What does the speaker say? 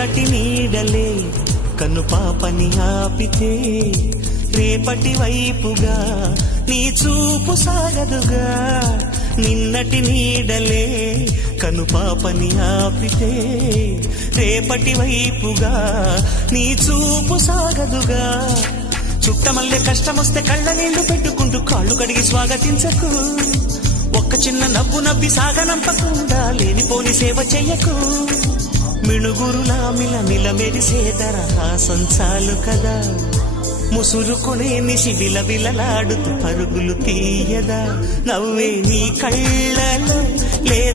నిన్నటి నీడలే కన్ను పాపని ఆపితే రేపటి వైపుగా నీ చూపు సాగదుగా. నిన్నటి నీడలే కన్ను పాపని ఆపితే రేపటి వైపుగా నీ చూపు సాగదుగా. చుట్టమల్లె కష్టమొస్తే కళ్ళ నీళ్లు పెట్టుకుంటూ కాళ్ళు కడిగి స్వాగతించకు. ఒక్క చిన్న నవ్వు నవ్వి సాగనంపకుండా లేనిపోని సేవ చెయ్యకు. మిణుగురులా మిలమిల మెరిసేదర హాసం చాలు కదా. ముసురుకునే నిసి విలవిలలాడుతూ పరుగులు తీయదా. నవ్వే నీ కళ్ళలో